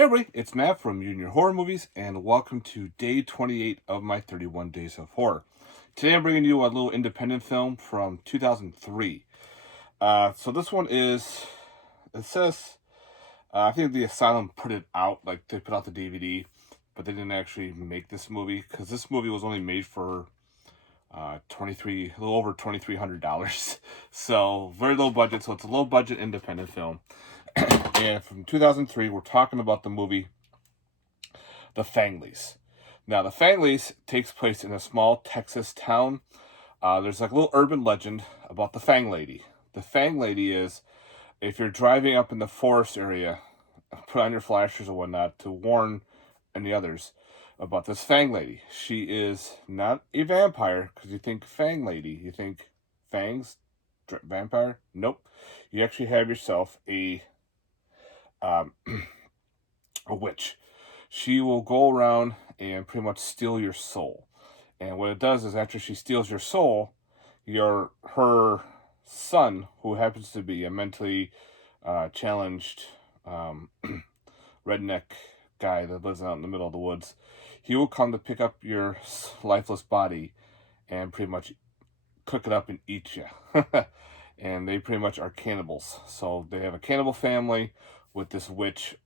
Hey everybody, it's Matt from Junior Horror Movies, and welcome to day 28 of my 31 Days of Horror. Today I'm bringing you a little independent film from 2003. So this one is, it says, I think the Asylum put it out, like they put out the DVD, but they didn't actually make this movie, because this movie was only made for a little over $2,300. So very low budget, so it's a low budget independent film. And from 2003, we're talking about the movie The Fanglys. Now, The Fanglys takes place in a small Texas town. There's like a little urban legend about the Fang Lady. The Fang Lady is, if you're driving up in the forest area, put on your flashers or whatnot to warn any others about this Fang Lady. She is not a vampire, because you think Fang Lady, you think fangs, vampire? Nope. You actually have yourself a witch. She will go around and pretty much steal your soul. And what it does is, after she steals your soul, her son, who happens to be a mentally challenged redneck guy that lives out in the middle of the woods, he will come to pick up your lifeless body and pretty much cook it up and eat you. And they pretty much are cannibals. So they have a cannibal family with this witch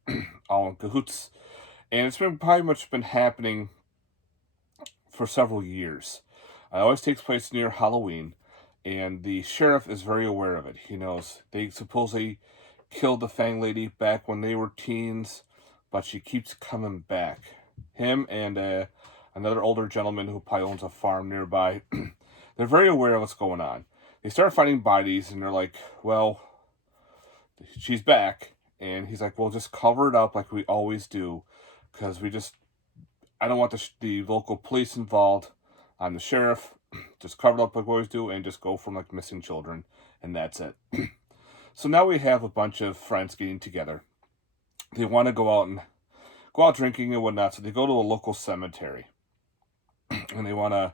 all in cahoots. And it's been pretty much been happening for several years. It always takes place near Halloween, and the sheriff is very aware of it. He knows they supposedly killed the Fang Lady back when they were teens, but she keeps coming back. Him and another older gentleman who probably owns a farm nearby, they're very aware of what's going on. They start finding bodies, and they're like, well, she's back. And he's like, well, just cover it up like we always do, because I don't want the local police involved. I'm the sheriff. Just cover it up like we always do, and just go from like missing children, and that's it. So now we have a bunch of friends getting together. They want to go out drinking and whatnot, so they go to a local cemetery. And they want to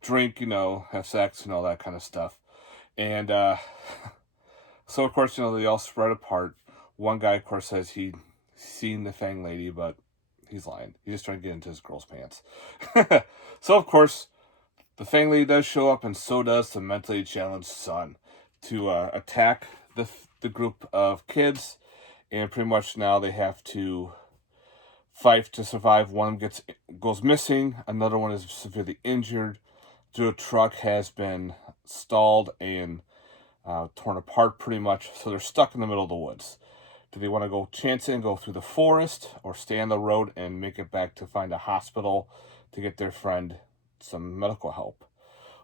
drink, have sex and all that kind of stuff. And so, of course, they all spread apart. One guy, of course, says he'd seen the Fang Lady, but he's lying. He's just trying to get into his girl's pants. So, of course, the Fang Lady does show up, and so does the mentally challenged son, to attack the group of kids. And pretty much now they have to fight to survive. One goes missing. Another one is severely injured. The truck has been stalled and torn apart pretty much. So they're stuck in the middle of the woods. Do they want to go chance it and go through the forest, or stay on the road and make it back to find a hospital to get their friend some medical help?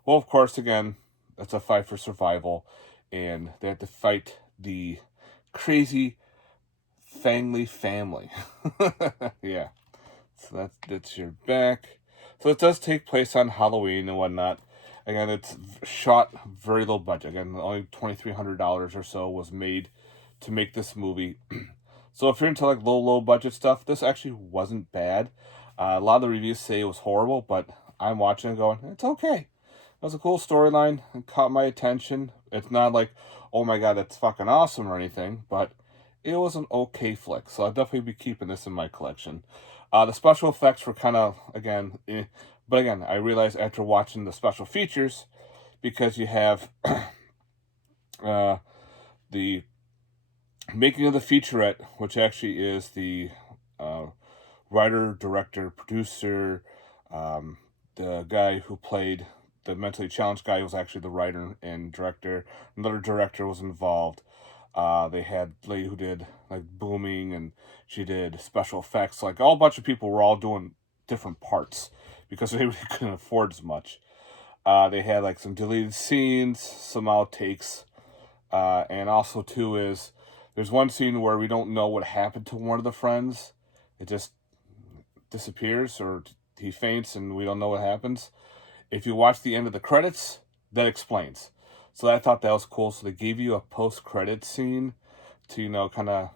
Well, of course, again, it's a fight for survival, and they have to fight the crazy Fangly family. Yeah. So that's your back. So it does take place on Halloween and whatnot. Again, it's shot very low budget. Again, only $2,300 or so was made to make this movie. So if you're into like low budget stuff, this actually wasn't bad. A lot of the reviews say it was horrible, but I'm watching and going, it's okay. It was a cool storyline. It caught my attention. It's not like, oh my god, that's fucking awesome or anything, but it was an okay flick. So I'll definitely be keeping this in my collection. The special effects were kind of, again, but again, I realized after watching the special features, because you have the making of the featurette, which actually is the writer, director, producer, the guy who played the mentally challenged guy was actually the writer and director. Another director was involved. They had a lady who did like booming, and she did special effects. Like, a bunch of people were all doing different parts because they really couldn't afford as much. They had like some deleted scenes, some outtakes, and also too is there's one scene where we don't know what happened to one of the friends. It just disappears, or he faints, and we don't know what happens. If you watch the end of the credits, that explains. So I thought that was cool. So they gave you a post-credit scene to, kind of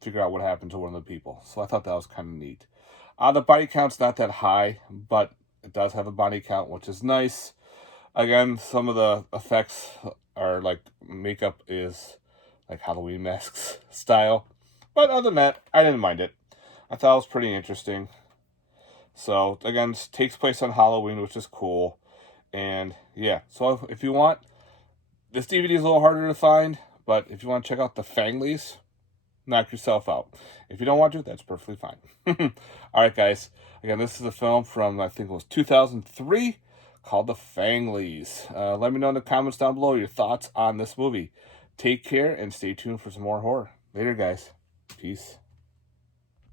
figure out what happened to one of the people. So I thought that was kind of neat. The body count's not that high, but it does have a body count, which is nice. Again, some of the effects are like makeup is like Halloween masks style. But other than that, I didn't mind it. I thought it was pretty interesting. So, again, this takes place on Halloween, which is cool. And, yeah. So, if you want, this DVD is a little harder to find. But if you want to check out the Fanglys, knock yourself out. If you don't want to, that's perfectly fine. All right, guys. Again, this is a film from, I think it was 2003, called The Fanglys. Let me know in the comments down below your thoughts on this movie. Take care and stay tuned for some more horror. Later, guys. Peace.